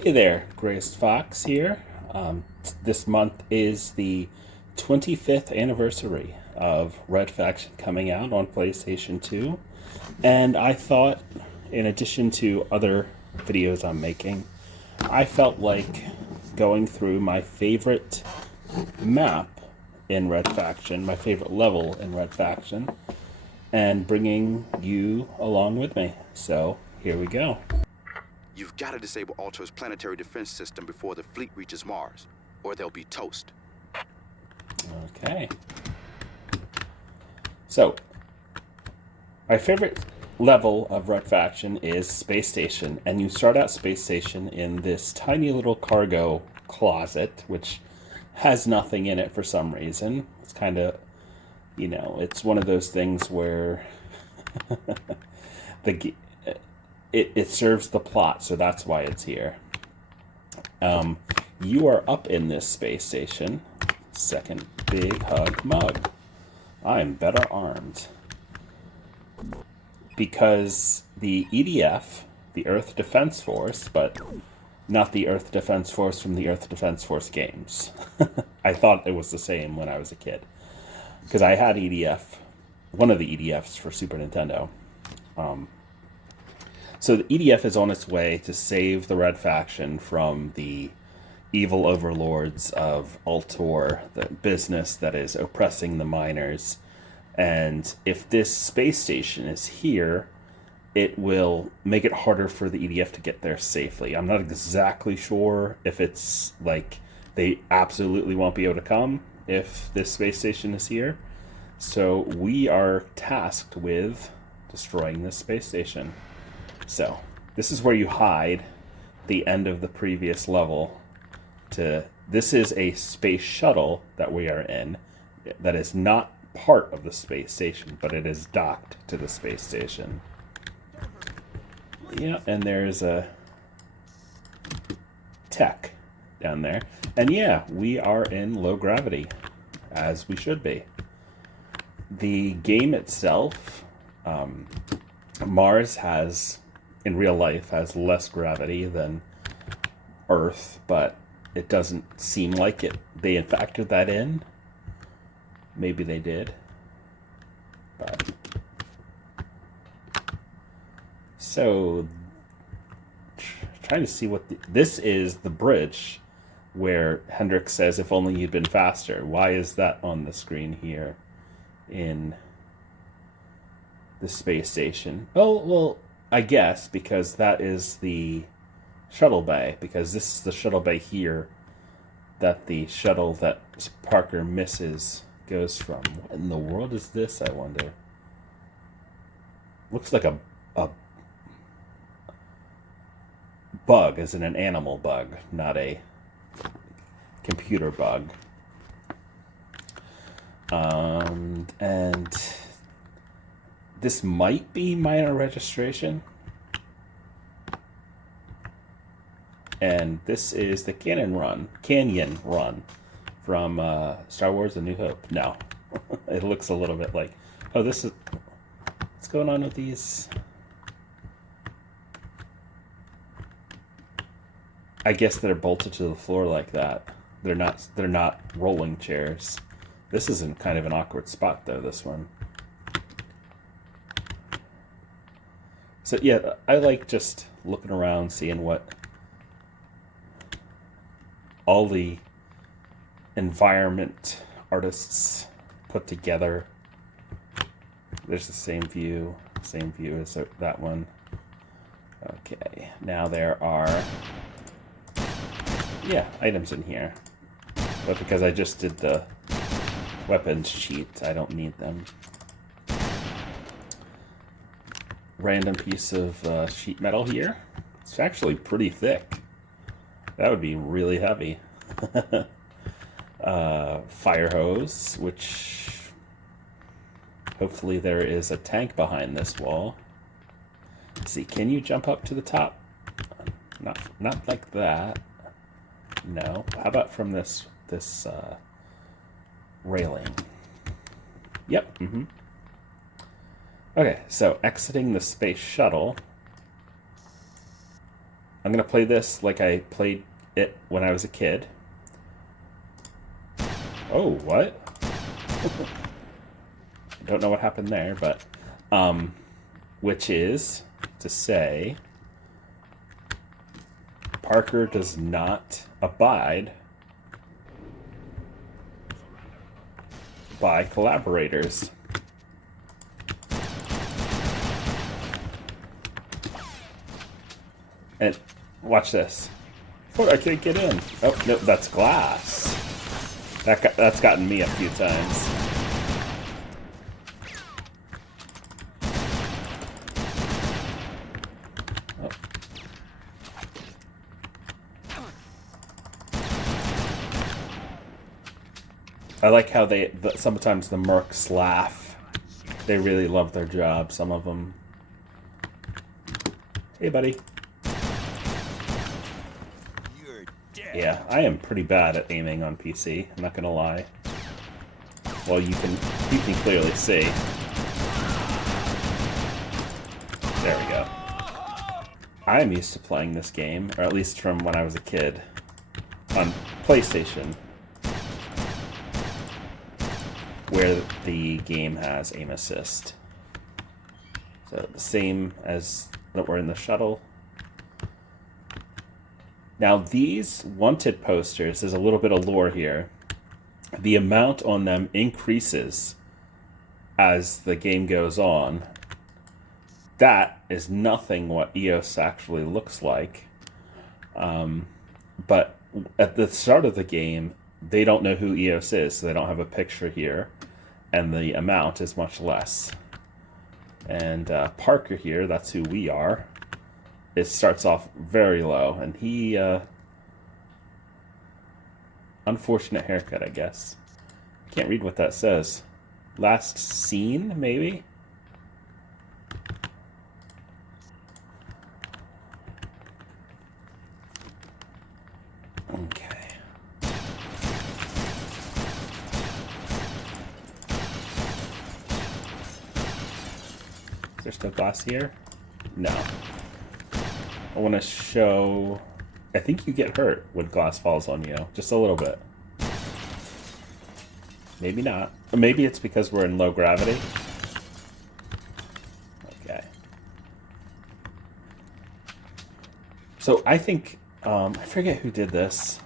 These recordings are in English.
Hey there, Grace Fox here. This month is the 25th anniversary of Red Faction coming out on PlayStation 2. And I thought, in addition to other videos I'm making, I felt like going through my favorite map in Red Faction, my favorite level in Red Faction, and bringing you along with me. So here we go. You've got to disable Ultra's planetary defense system before the fleet reaches Mars, or they'll be toast. Okay. So, my favorite level of Red Faction is Space Station, and you start out Space Station in this tiny little cargo closet, which has nothing in it for some reason. It's kind of, it's one of those things where the it serves the plot, so that's why it's here. You are up in this space station. Second big hug mug. I'm better armed. Because the EDF, the Earth Defense Force, but not the Earth Defense Force from the Earth Defense Force games. I thought it was the same when I was a kid. Because I had EDF, one of the EDFs for Super Nintendo. So the EDF is on its way to save the Red Faction from the evil overlords of Ultor, the business that is oppressing the miners. And if this space station is here, it will make it harder for the EDF to get there safely. I'm not exactly sure if it's like they absolutely won't be able to come if this space station is here. So we are tasked with destroying this space station. So this is where you hide the end of the previous level. This is a space shuttle that we are in that is not part of the space station, but it is docked to the space station. Yeah, and there's a tech down there. And yeah, we are in low gravity, as we should be. The game itself, Mars has, in real life, has less gravity than Earth, but it doesn't seem like it. They had factored that in. Maybe they did. But so, trying to see what this is the bridge where Hendrik says, "If only you'd been faster." Why is that on the screen here in the space station? Oh, well, I guess because that is the shuttle bay, because this is the shuttle bay here that the shuttle that Parker misses goes from. What in the world is this, I wonder? Looks like a bug, as in an animal bug, not a computer bug. And this might be minor registration. And this is the Canyon Run from Star Wars: A New Hope. No, it looks a little bit like. Oh, this is what's going on with these. I guess they're bolted to the floor like that. They're not rolling chairs. This is in kind of an awkward spot though. This one. So yeah, I like just looking around, seeing what all the environment artists put together. There's the same view as that one. Okay, now there are, yeah, items in here. But because I just did the weapons cheat, I don't need them. Random piece of sheet metal here. It's actually pretty thick. That would be really heavy. Fire hose, which hopefully there is a tank behind this wall. Let's see, can you jump up to the top? Not like that. No. How about from this railing? Yep. Okay, so exiting the space shuttle. I'm going to play this like I played it when I was a kid. Oh, what? I don't know what happened there, but... which is to say... Parker does not abide by collaborators. And watch this. Oh, I can't get in. Oh, no, that's glass. That's gotten me a few times. Oh. I like how sometimes the mercs laugh. They really love their job, some of them. Hey, buddy. Yeah, I am pretty bad at aiming on PC, I'm not gonna lie. Well, you can clearly see. There we go. I'm used to playing this game, or at least from when I was a kid, on PlayStation, where the game has aim assist. So the same as that we're in the shuttle. Now these wanted posters, there's a little bit of lore here. The amount on them increases as the game goes on. That is nothing what EOS actually looks like. But at the start of the game, they don't know who EOS is, so they don't have a picture here. And the amount is much less. And Parker here, that's who we are. It starts off very low, and he, unfortunate haircut, I guess. Can't read what that says. Last scene, maybe? Okay. Is there still glass here? No. I want to show... I think you get hurt when glass falls on you. Just a little bit. Maybe not. Or maybe it's because we're in low gravity. Okay. So I think... I forget who did this.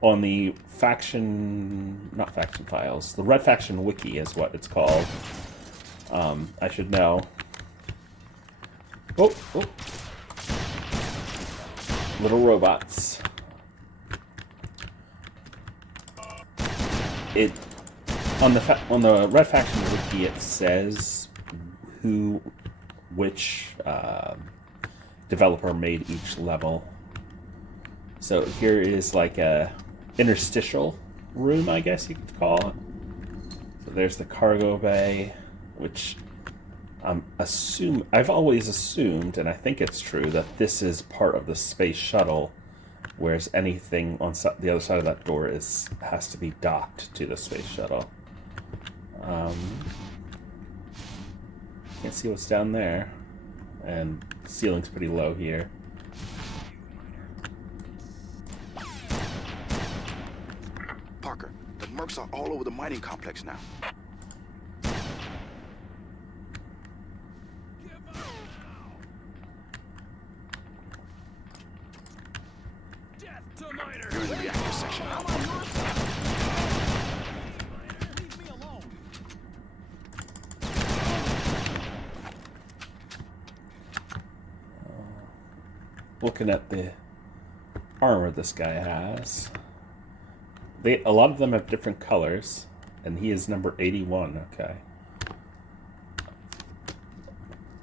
On the faction... Not faction files. The Red Faction Wiki is what it's called. I should know. Oh! Little robots. On the Red Faction Wiki, it says which developer made each level. So here is like a interstitial room, I guess you could call it. So there's the cargo bay, which I've always assumed, and I think it's true, that this is part of the space shuttle, whereas anything on the other side of that door has to be docked to the space shuttle. Can't see what's down there, and the ceiling's pretty low here. Parker, the mercs are all over the mining complex now. You're in the reactor section now, Parker. Looking at the armor this guy has, a lot of them have different colors, and he is number 81. Okay. I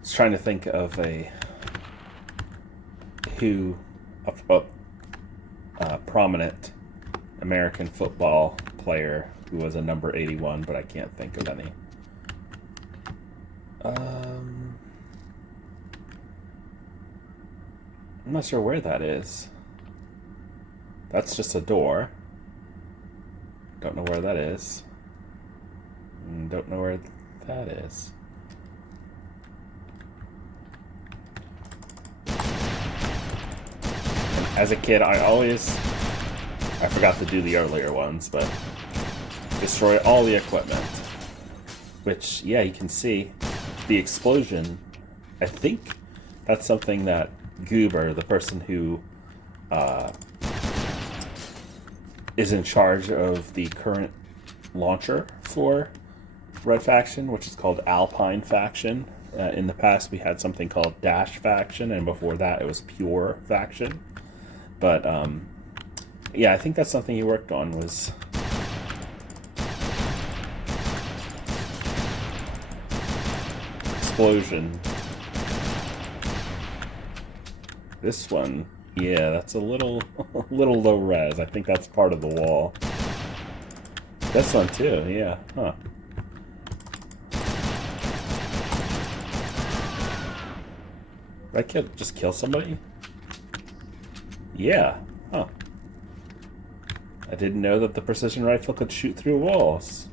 was trying to think of a prominent American football player who was a number 81, but I can't think of any. I'm not sure where that is. That's just a door. Don't know where that is. Don't know where that is. As a kid, I forgot to do the earlier ones, but destroy all the equipment. Which, yeah, you can see the explosion. I think that's something that Goober, the person who is in charge of the current launcher for Red Faction, which is called Alpine Faction. In the past, we had something called Dash Faction, and before that, it was Pure Faction. But, yeah, I think that's something he worked on, was... explosion. This one, yeah, that's a little low res. I think that's part of the wall. This one too, yeah, huh. Did I just kill somebody? Yeah, huh. I didn't know that the precision rifle could shoot through walls.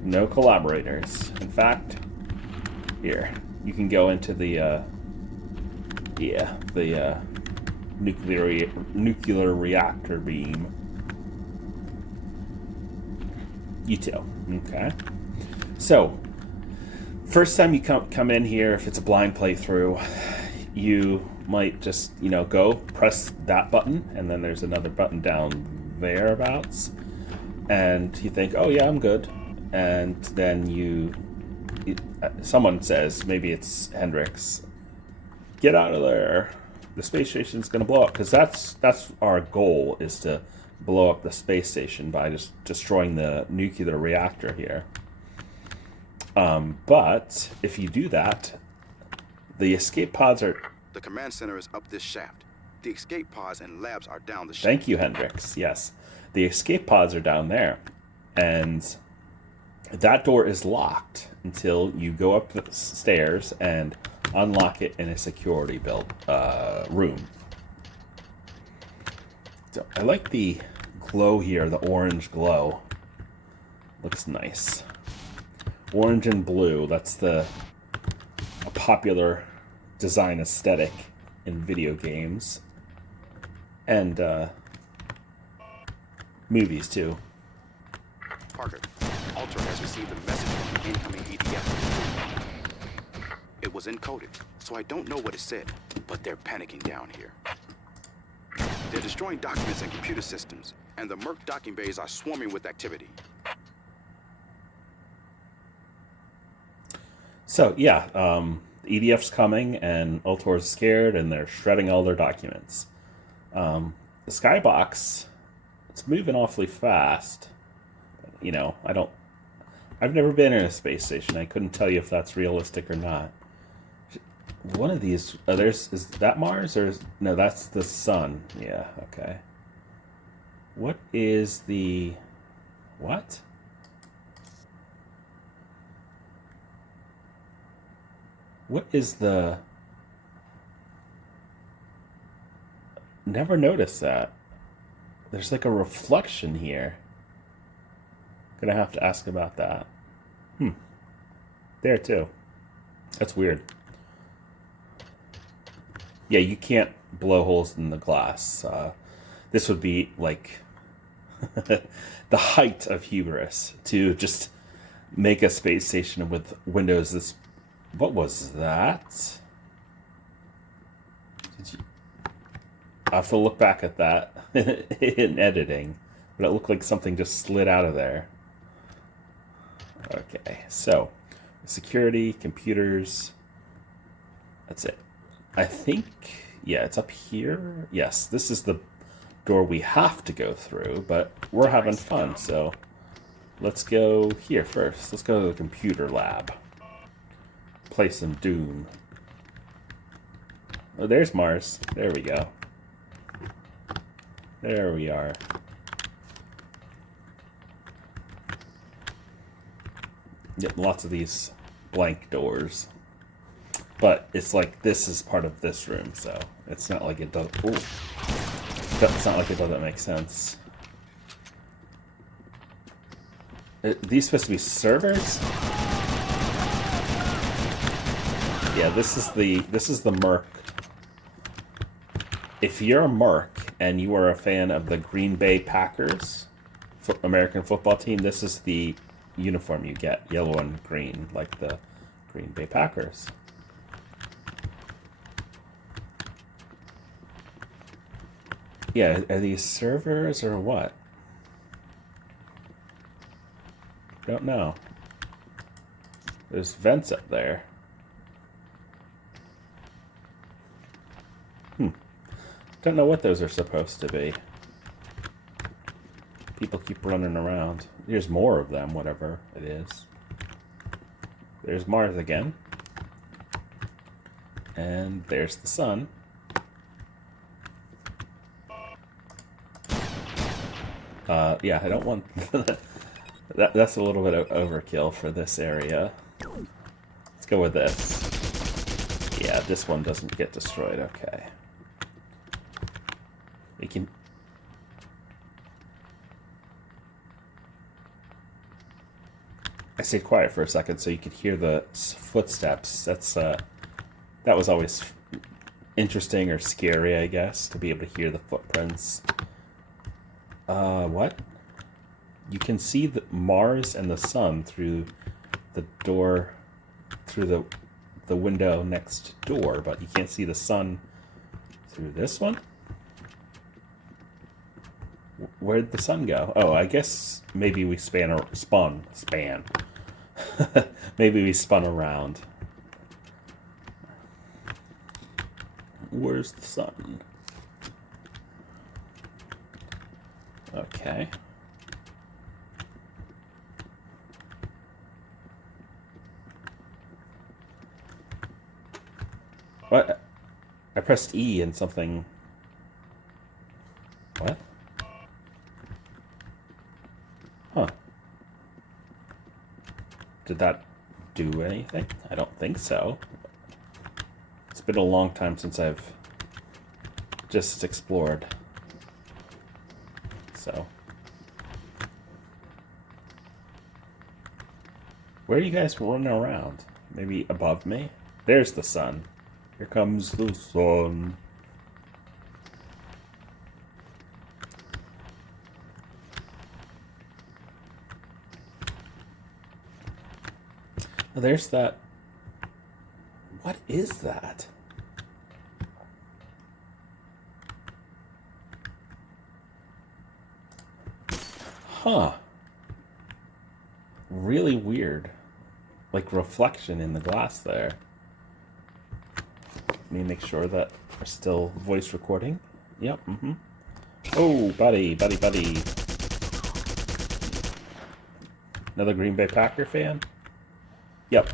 No collaborators. In fact, here, you can go into the, nuclear reactor beam. You too. Okay. So, first time you come in here, if it's a blind playthrough, you might just, go press that button, and then there's another button down thereabouts, and you think, oh yeah, I'm good. And then someone says, maybe it's Hendrix, get out of there. The space station's going to blow up. Because that's our goal, is to blow up the space station by just destroying the nuclear reactor here. But if you do that, the escape pods are... The command center is up this shaft. The escape pods and labs are down the shaft. Thank you, Hendrix. Yes. The escape pods are down there. And... that door is locked until you go up the stairs and unlock it in a security room. So I like the glow here, the orange glow. Looks nice. Orange and blue, that's a popular design aesthetic in video games. And movies too. Parker, Ultra has received a message from the incoming EDF. It was encoded, so I don't know what it said, but they're panicking down here. They're destroying documents and computer systems, and the Merc docking bays are swarming with activity. So, yeah, the EDF's coming, and Ultor's scared, and they're shredding all their documents. The skybox, it's moving awfully fast. I've never been in a space station. I couldn't tell you if that's realistic or not. One of these, is that Mars, or no, that's the sun. Yeah, okay. What is the, what? What is the, never noticed that. There's like a reflection here. Gonna have to ask about that. There too. That's weird. Yeah, you can't blow holes in the glass. This would be like the height of hubris to just make a space station with windows this... What was that? I have to look back at that in editing, but it looked like something just slid out of there. Okay, so security, computers, that's it. I think, yeah, it's up here. Yes, this is the door we have to go through, but we're having fun, so let's go here first. Let's go to the computer lab. Play some Doom. Oh, there's Mars. There we go. There we are. Yep, lots of these blank doors. But it's like this is part of this room, so it's not like it does. Ooh. It's not like it doesn't make sense. Are these supposed to be servers? Yeah, this is the Merc if you're a Mark and you are a fan of the Green Bay Packers, American football team, this is the uniform you get, yellow and green, like the Green Bay Packers. Yeah, are these servers or what? Don't know. There's vents up there. Don't know what those are supposed to be. People keep running around. There's more of them, whatever it is. There's Mars again. And there's the sun. Yeah, I don't want... that's a little bit of overkill for this area. Let's go with this. Yeah, this one doesn't get destroyed. Okay. We can... I stayed quiet for a second so you could hear the footsteps. That's that was always interesting or scary, I guess, to be able to hear the footprints. What? You can see the Mars and the sun through the door, through the window next door, but you can't see the sun through this one? Where'd the sun go? Oh, I guess maybe we span. Maybe we spun around. Where's the sun? Okay. What? I pressed E and something... What? Huh. Did that do anything? I don't think so. It's been a long time since I've just explored. So. Where are you guys running around? Maybe above me? There's the sun. Here comes the sun. Oh, there's that. What is that? Huh. Really weird. Like reflection in the glass there. Let me make sure that we're still voice recording. Yep, Oh, buddy. Another Green Bay Packer fan? Yep.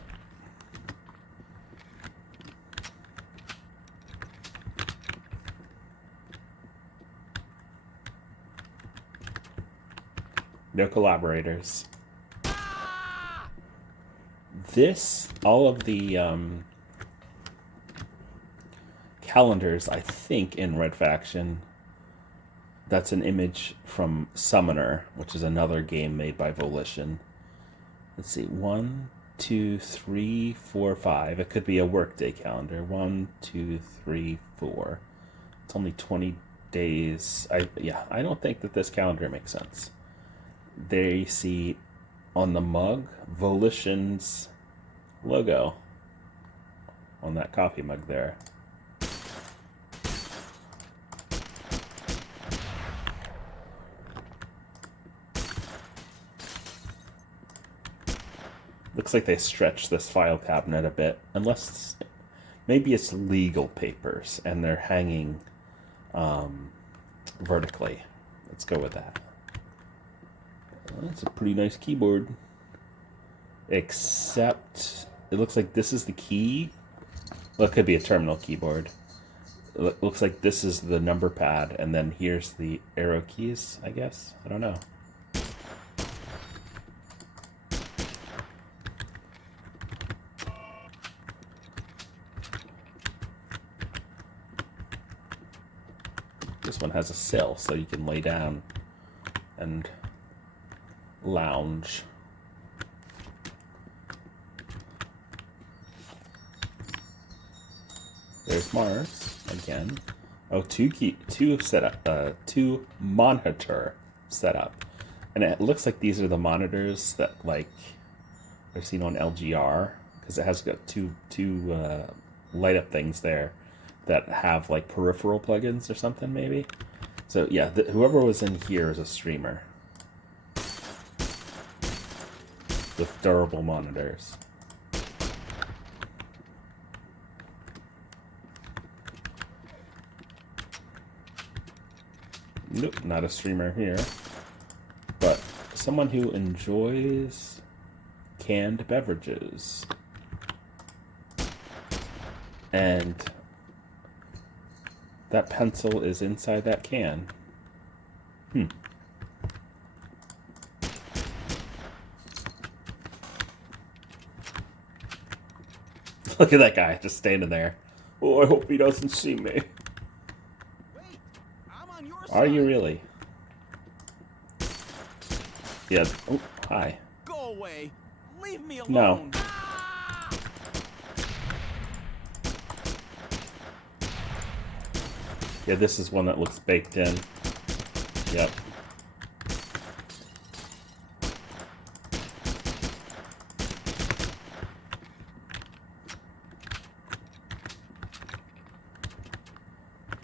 No collaborators. All of the calendars, I think, in Red Faction, that's an image from Summoner, which is another game made by Volition. Let's see, 1, 2, 3, 4, 5. It could be a workday calendar. 1, 2, 3, 4. It's only 20 days. I don't think that this calendar makes sense. There you see on the mug Volition's logo on that coffee mug there. Looks like they stretched this file cabinet a bit, unless maybe it's legal papers and they're hanging vertically. Let's go with that. That's a pretty nice keyboard. Except it looks like this is the key. Well, it could be a terminal keyboard. It looks like this is the number pad, and then here's the arrow keys, I guess. I don't know. This one has a sill, so you can lay down and lounge. There's Mars again. Oh, two monitor setup, and it looks like these are the monitors that like I've seen on LGR because it has got two light up things there that have like peripheral plugins or something maybe. So yeah, whoever was in here is a streamer with durable monitors. Nope, not a streamer here. But someone who enjoys canned beverages. And that pencil is inside that can. Look at that guy just standing there. Oh, I hope he doesn't see me. Wait, I'm on your Are side. you really? Yeah. Oh, hi. Go away. Leave me No. alone. Yeah, this is one that looks baked in. Yep.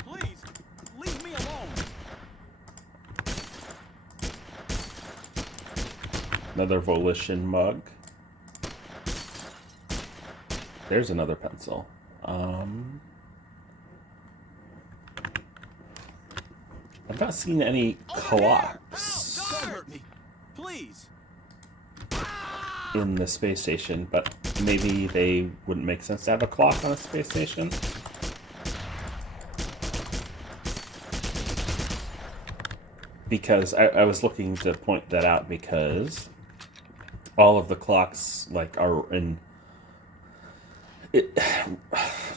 Please, leave me alone. Another Volition mug. There's another pencil. I've not seen any clocks Don't hurt me. Please. in the space station, but maybe they wouldn't make sense to have a clock on a space station. Because I was looking to point that out because all of the clocks like are in it.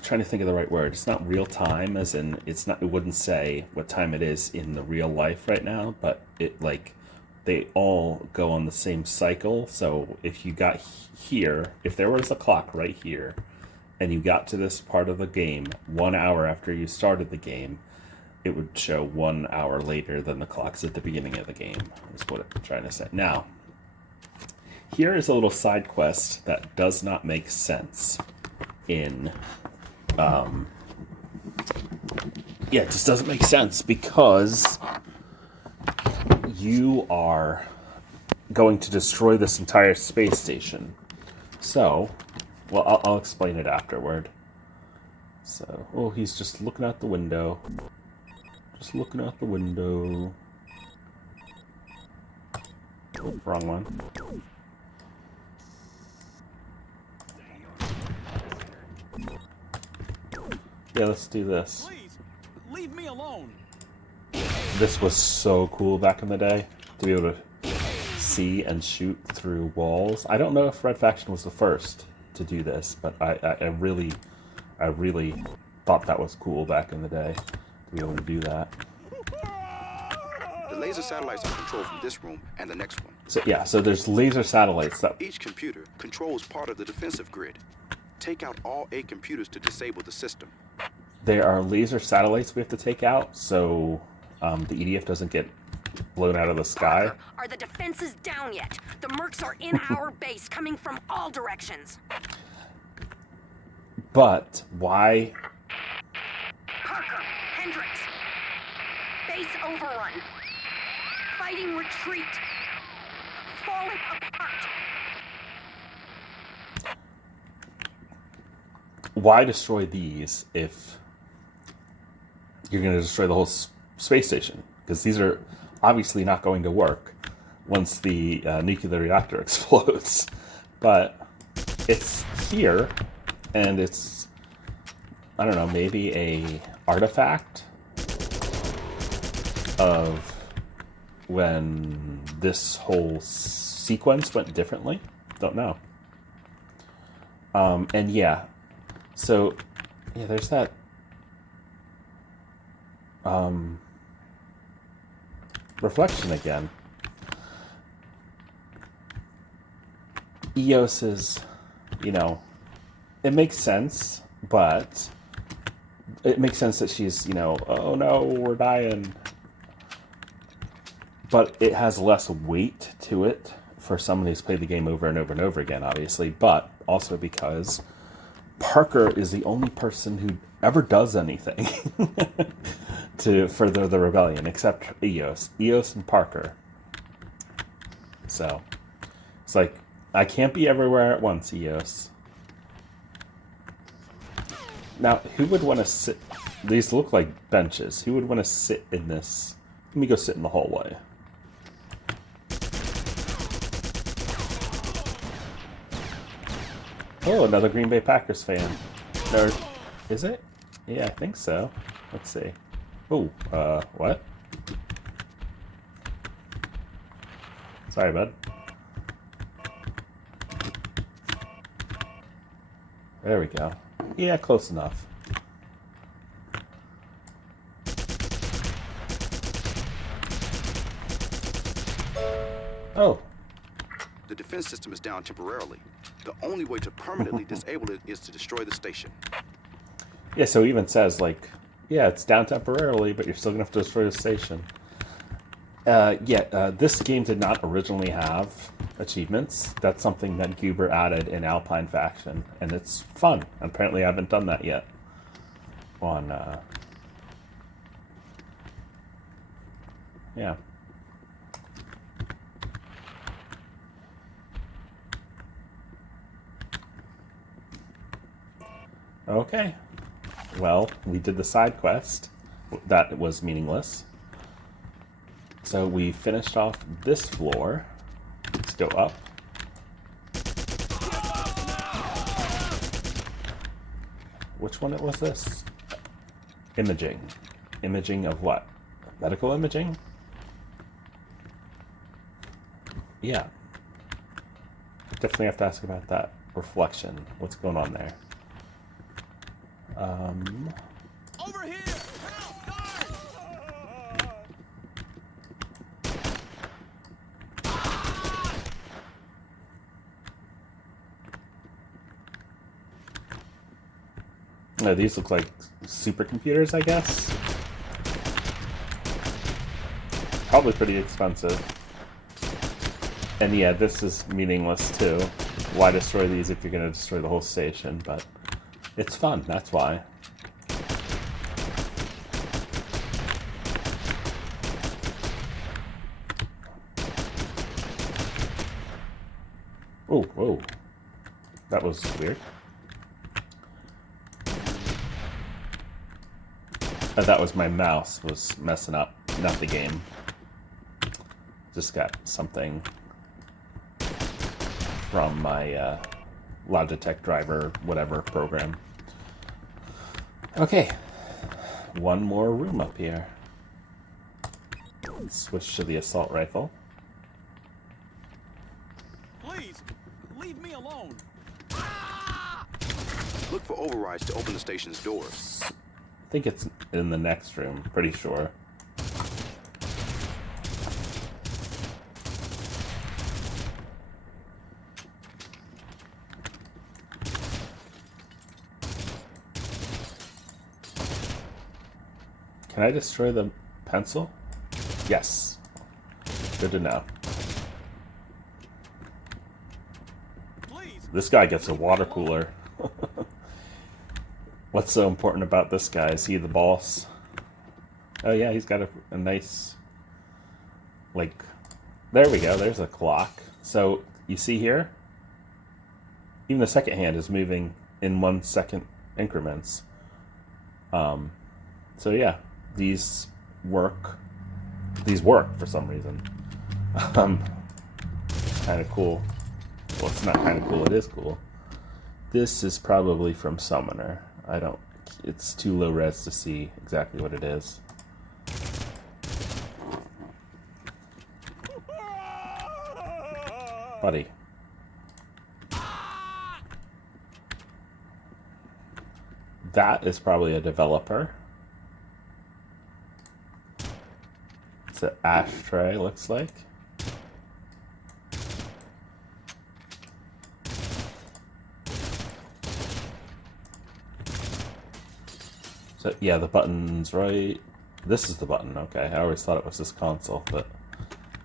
Trying to think of the right word. It's not real time, as in it's not. It wouldn't say what time it is in the real life right now, but it like they all go on the same cycle. So if you got here, if there was a clock right here, and you got to this part of the game 1 hour after you started the game, it would show 1 hour later than the clocks at the beginning of the game, is what I'm trying to say. Now, here is a little side quest that does not make sense in... yeah, it just doesn't make sense because you are going to destroy this entire space station. So, well, I'll explain it afterward. So, oh, he's just looking out the window. Just looking out the window. Oh, wrong one. Yeah, let's do this. Please, leave me alone. This was so cool back in the day to be able to see and shoot through walls. I don't know if Red Faction was the first to do this, but I really thought that was cool back in the day to be able to do that. The laser satellites are controlled from this room and the next one. So yeah, so there's laser satellites that Each computer controls part of the defensive grid. Take out all 8 computers to disable the system. there are laser satellites we have to take out, so the EDF doesn't get blown out of the sky. Parker, are the defenses down yet? The mercs are in our base, coming from all directions. But why? Parker, Hendricks. Base overrun. Fighting retreat. Falling apart. Why destroy these if you're going to destroy the whole space station? Because these are obviously not going to work once the nuclear reactor explodes. But it's here, and it's, I don't know, maybe a artifact of when this whole sequence went differently. Don't know. And yeah, so yeah, there's that reflection again. EOS is, you know, it makes sense, but it makes sense that she's, you know, oh no, we're dying. But it has less weight to it for someone who's played the game over and over and over again, obviously, but also because Parker is the only person who ever does anything to further the rebellion, except Eos. Eos and Parker. So, it's like, I can't be everywhere at once, Eos. Now, who would want to sit... These look like benches. Who would want to sit in this? Let me go sit in the hallway. Oh, another Green Bay Packers fan. Or, is it? Yeah, I think so. Let's see. Oh, what? Sorry, bud. There we go. Yeah, close enough. Oh. The defense system is down temporarily. The only way to permanently disable it is to destroy the station. Yeah, so it even says, like, yeah, it's down temporarily, but you're still going to have to destroy the station. This game did not originally have achievements. That's something that Goober added in Alpine Faction, and it's fun. Apparently I haven't done that yet on, yeah. Okay. Well, we did the side quest. That was meaningless. So we finished off this floor. Let's go up. Which one was this? Imaging. Imaging of what? Medical imaging? Yeah. Definitely have to ask about that. Reflection. What's going on there? Over here! Help! Guard! No, these look like supercomputers, I guess. Probably pretty expensive. And yeah, this is meaningless too. Why destroy these if you're going to destroy the whole station? But it's fun, that's why. Oh, whoa. That was weird. That was my mouse was messing up, not the game. Just got something from my Logitech driver, whatever program. Okay, one more room up here. Let's switch to the assault rifle. Please, leave me alone. Look for overrides to open the station's doors. I think it's in the next room, pretty sure. Can I destroy the pencil? Yes. Good to know. Please. This guy gets a water cooler. What's so important about this guy? Is he the boss? Oh yeah, he's got a nice, like, there we go, there's a clock. So, you see here? Even the second hand is moving in 1 second increments. So yeah, these work. These work for some reason. Kind of cool. Well, it's not kind of cool, it is cool. This is probably from Summoner. It's too low res to see exactly what it is. Buddy. That is probably a developer. It's an ashtray, looks like. So yeah, the button's right. This is the button. Okay, I always thought it was this console, but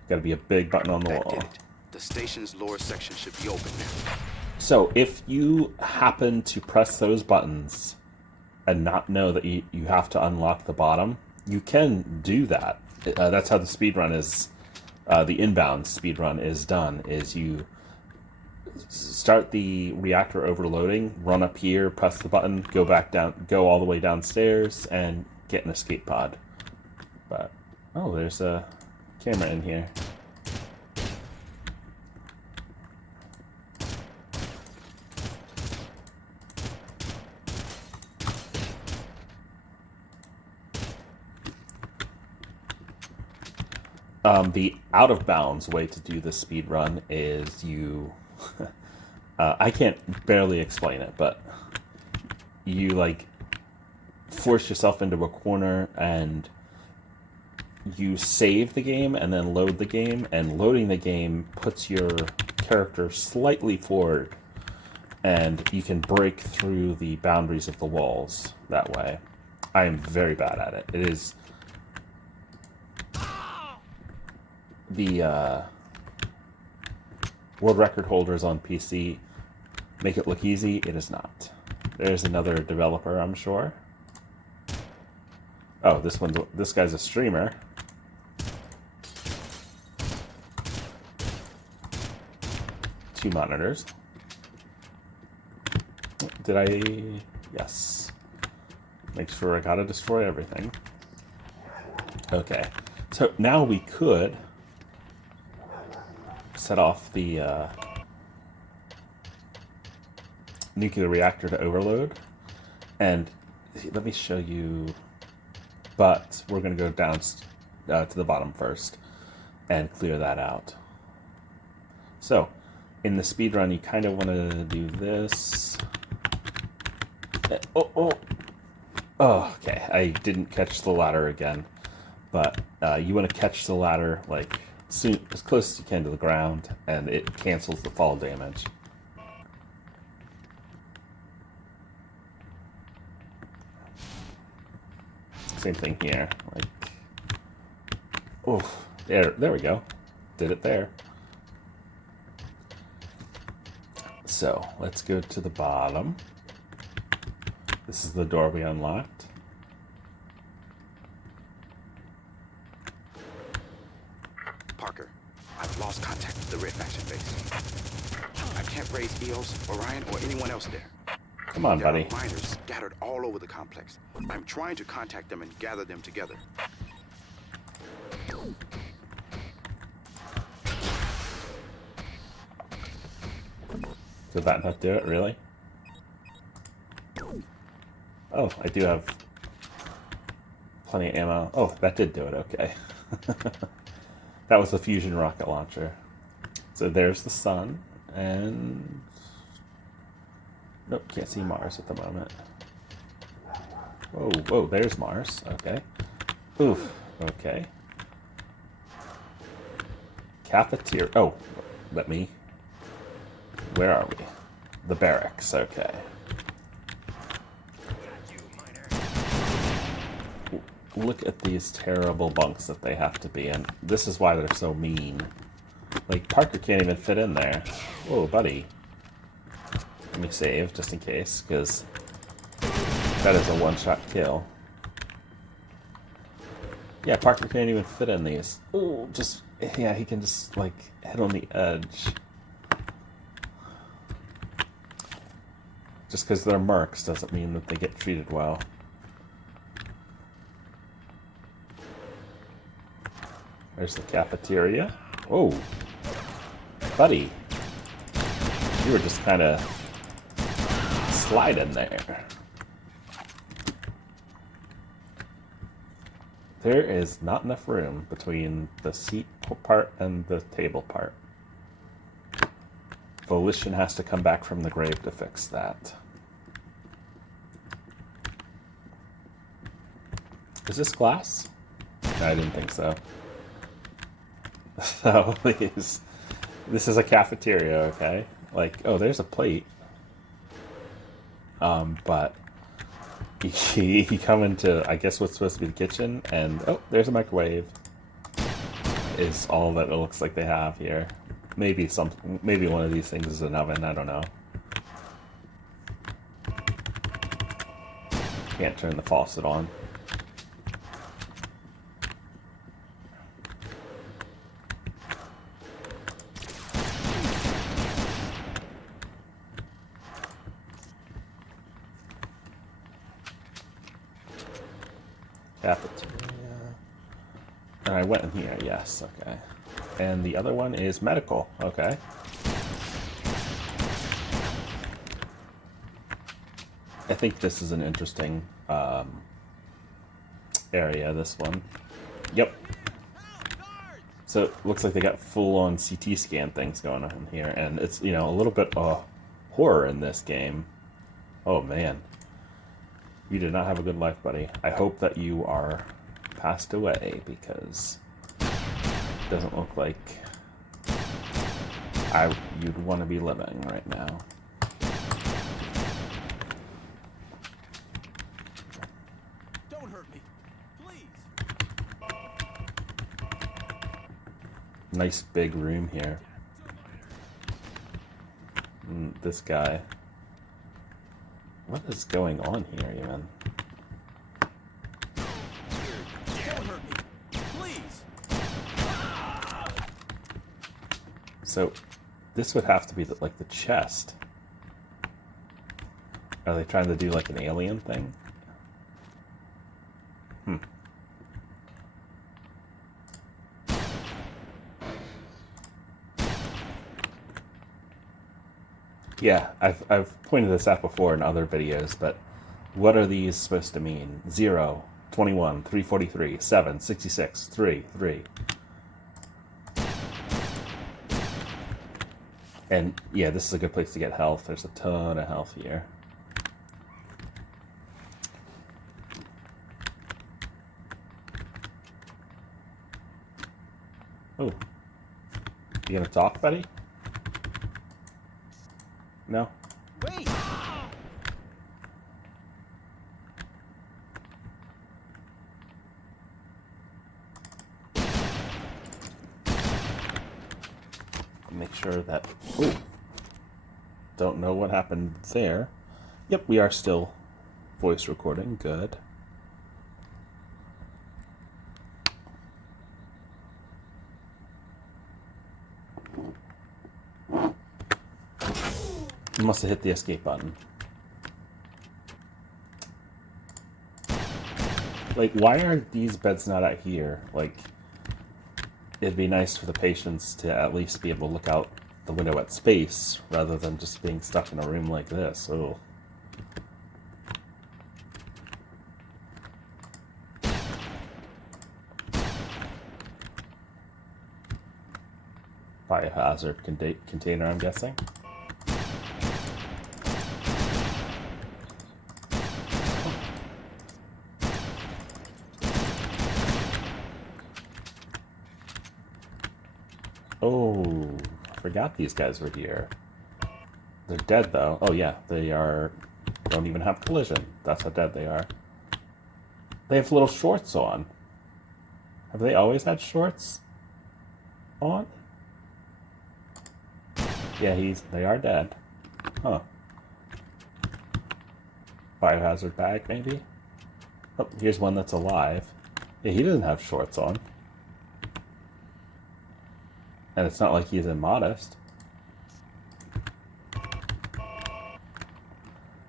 got to be a big button on the That wall. did it. The station's lower section should be open now. So if you happen to press those buttons and not know that you have to unlock the bottom, you can do that. That's how the speedrun is. The inbound speedrun is done. Is you start the reactor overloading, run up here, press the button, go back down, go all the way downstairs, and get an escape pod. But oh, there's a camera in here. The out-of-bounds way to do the speed run is you... I can't barely explain it, but you, like, force yourself into a corner and you save the game and then load the game, and loading the game puts your character slightly forward, and you can break through the boundaries of the walls that way. I am very bad at it. It is... the world record holders on PC make it look easy. It is not. There's another developer, I'm sure. Oh, this guy's a streamer. Two monitors. Did I? Yes. Make sure I gotta destroy everything. Okay. So now we could set off the nuclear reactor to overload, and let me show you, but we're going to go down to the bottom first and clear that out. So in the speed run, you kind of want to do this. Oh, okay, I didn't catch the ladder again, but you want to catch the ladder like soon, as close as you can to the ground, and it cancels the fall damage. Same thing here. Like, oh, there we go. Did it there. So let's go to the bottom. This is the door we unlocked. Parker, I've lost contact with the Red Faction base. I can't raise Eos, Orion, or anyone else there. Come on, buddy. There are miners scattered all over the complex. I'm trying to contact them and gather them together. Did that not do it, really? Oh, I do have plenty of ammo. Oh, that did do it, okay. That was the fusion rocket launcher. So there's the sun, and... Nope, can't see Mars at the moment. Whoa, there's Mars, okay. Oof, okay. Cafeteria, oh, let me... Where are we? The barracks, okay. Look at these terrible bunks that they have to be in. This is why they're so mean. Like, Parker can't even fit in there. Whoa, buddy. Let me save, just in case, because that is a one-shot kill. Yeah, Parker can't even fit in these. Ooh, just... Yeah, he can just, like, hit on the edge. Just because they're mercs doesn't mean that they get treated well. There's the cafeteria. Oh, buddy. You were just kind of sliding there. There is not enough room between the seat part and the table part. Volition has to come back from the grave to fix that. Is this glass? No, I didn't think so. So, this is a cafeteria, okay? Like, oh, there's a plate. But you come into, I guess, what's supposed to be the kitchen, and oh, there's a microwave. Is all that it looks like they have here. Maybe one of these things is an oven. I don't know. Can't turn the faucet on. Cafeteria. And I went in here, yes, okay. And the other one is medical, okay. I think this is an interesting area, this one. Yep. So it looks like they got full-on CT scan things going on here, and it's, you know, a little bit of horror in this game. Oh man. You did not have a good life, buddy. I hope that you are passed away, because it doesn't look like you'd want to be living right now. Don't hurt me. Please. Nice big room here. This guy. What is going on here, even? Don't hurt me. Please. So, this would have to be like the chest. Are they trying to do like an alien thing? Yeah, I've pointed this out before in other videos, but what are these supposed to mean? 0, 21, 343, 7, 66, 3, 3. And yeah, this is a good place to get health. There's a ton of health here. Oh. You gonna talk, buddy? No? Wait. Make sure that... Ooh. Don't know what happened there. Yep, we are still voice recording. Good. You must have hit the escape button. Like, why are these beds not out here? Like, it'd be nice for the patients to at least be able to look out the window at space, rather than just being stuck in a room like this. Oh. Biohazard container, I'm guessing. Oh, I forgot these guys were here. They're dead, though. Oh, yeah, they are... Don't even have collision. That's how dead they are. They have little shorts on. Have they always had shorts on? Yeah, they are dead. Huh. Biohazard bag, maybe? Oh, here's one that's alive. Yeah, he doesn't have shorts on. And it's not like he's immodest.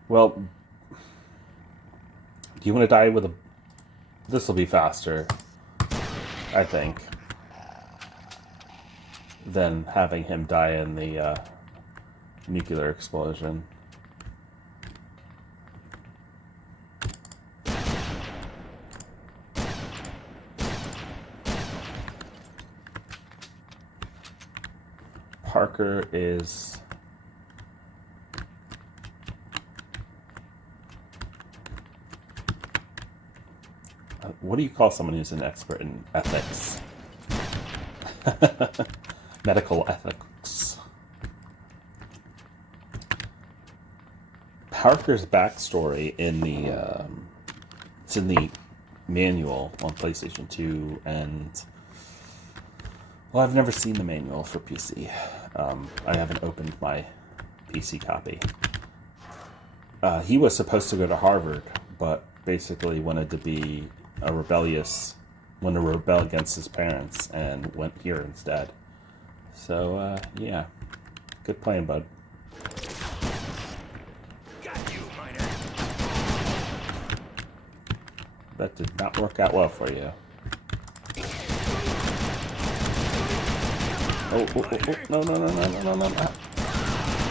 Well, do you want to die with a... This will be faster, I think, than having him die in the nuclear explosion. Parker is... What do you call someone who's an expert in ethics? Medical ethics. Parker's backstory in the It's in the manual on PlayStation 2, and well, I've never seen the manual for PC. I haven't opened my PC copy. He was supposed to go to Harvard, but basically wanted to be wanted to rebel against his parents, and went here instead. So, yeah. Good plan, bud. Got you, miner. That did not work out well for you. No, no, no, no, no, no, no, no.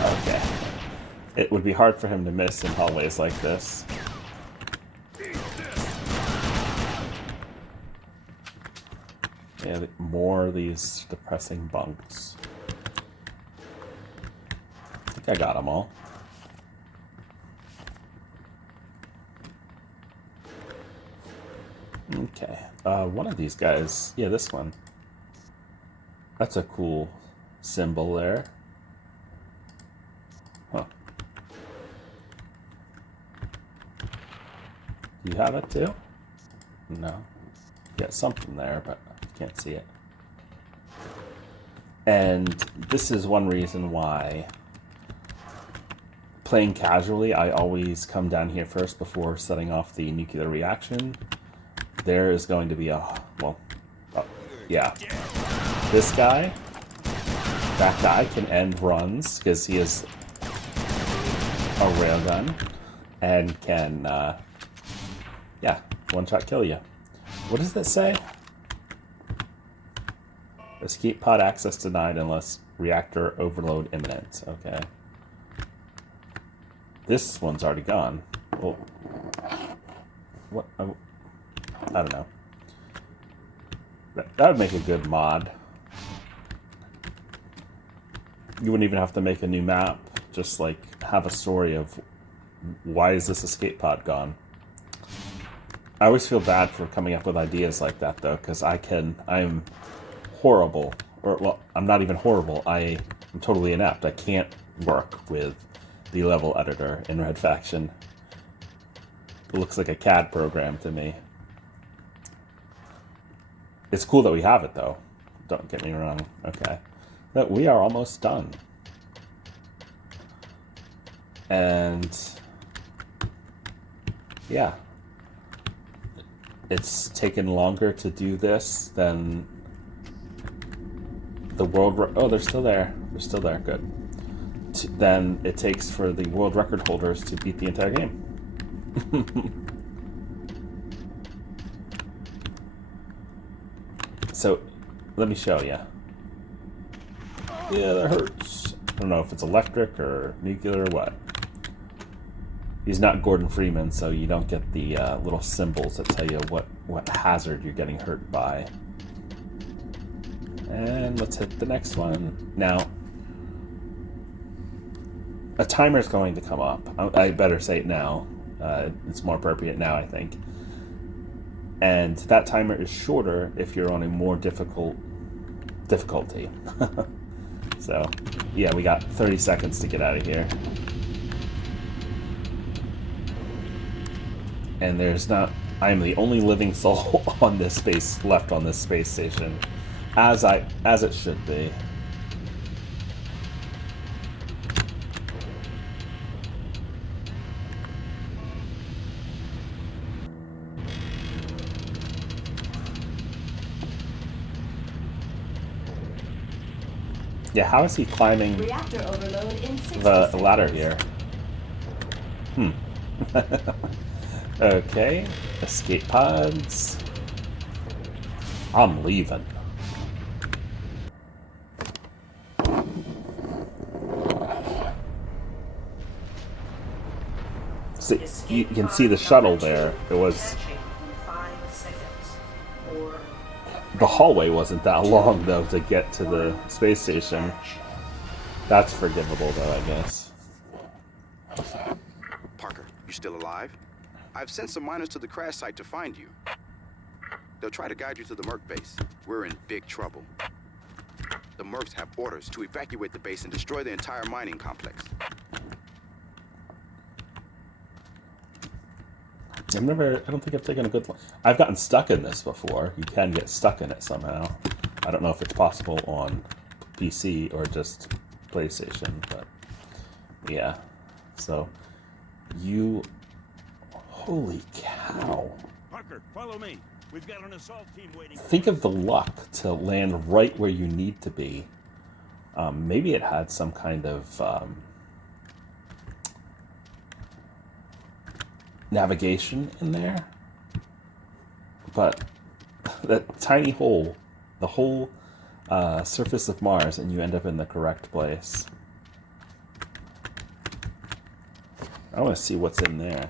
Okay. It would be hard for him to miss in hallways like this. Yeah, more of these depressing bunks. I think I got them all. Okay. One of these guys, yeah, this one. That's a cool symbol there. Huh. Do you have it too? No. Got something there, but I can't see it. And this is one reason why, playing casually, I always come down here first before setting off the nuclear reaction. There is going to be yeah. This guy, that guy can end runs because he is a railgun and can, yeah, one-shot kill you. What does that say? Escape pod access denied unless reactor overload imminent. Okay. This one's already gone. Well, what? I don't know. That would make a good mod. You wouldn't even have to make a new map. Just like have a story of why is this escape pod gone. I always feel bad for coming up with ideas like that though, because I'm horrible. Or well, I'm not even horrible. I am totally inept. I can't work with the level editor in Red Faction. It looks like a CAD program to me. It's cool that we have it though. Don't get me wrong. Okay. But we are almost done. And yeah. It's taken longer to do this than the oh, they're still there. They're still there. Good. Than it takes for the world record holders to beat the entire game. So, let me show you. Yeah, that hurts. I don't know if it's electric or nuclear or what. He's not Gordon Freeman, so you don't get the little symbols that tell you what hazard you're getting hurt by. And let's hit the next one. Now, a timer is going to come up. I better say it now. It's more appropriate now, I think. And that timer is shorter if you're on a more difficulty. So, yeah, we got 30 seconds to get out of here. And I am the only living soul on this space left on this space station, as it should be. Yeah, how is he climbing Reactor overload in 60 the ladder seconds. here? Okay, escape pods. I'm leaving. See, you can see the shuttle there. It was... The hallway wasn't that long, though, to get to the space station. That's forgivable, though, I guess. Parker, you still alive? I've sent some miners to the crash site to find you. They'll try to guide you to the Merc base. We're in big trouble. The Mercs have orders to evacuate the base and destroy the entire mining complex. I don't think I've taken a good look. I've gotten stuck in this before. You can get stuck in it somehow. I don't know if it's possible on PC or just PlayStation, but yeah. So, holy cow. Parker, follow me. We've got an assault team waiting. Think of the luck to land right where you need to be. Maybe it had some kind of navigation in there, but that tiny hole, the whole surface of Mars, and you end up in the correct place. I want to see what's in there.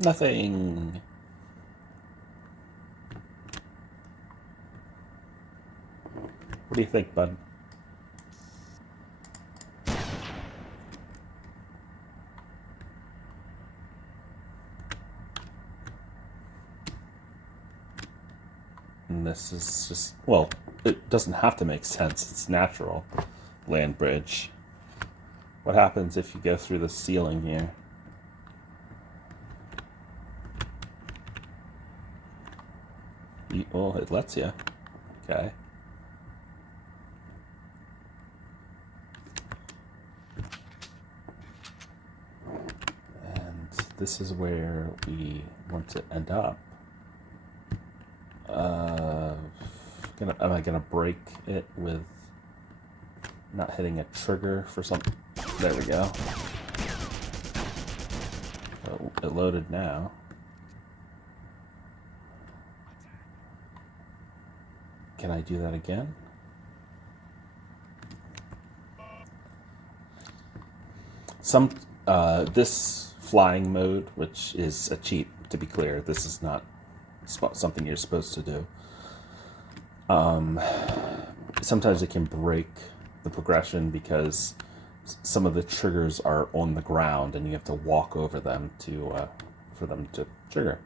Nothing. What do you think, bud? And this is just, well, it doesn't have to make sense. It's natural. Land bridge. What happens if you go through the ceiling here? Well, it lets you. Okay. And this is where we want to end up. Am I gonna break it with not hitting a trigger for something? There we go. Oh, it loaded now. Can I do that again? This flying mode, which is a cheat, to be clear, this is not something you're supposed to do. Sometimes it can break the progression because some of the triggers are on the ground and you have to walk over them for them to trigger.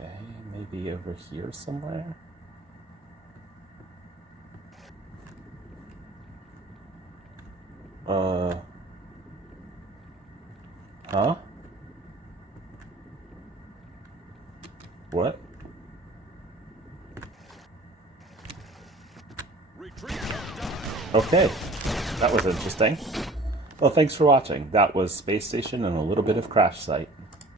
Okay, maybe over here somewhere. Huh? What? Okay, that was interesting. Well, thanks for watching. That was Space Station and a little bit of Crash Site.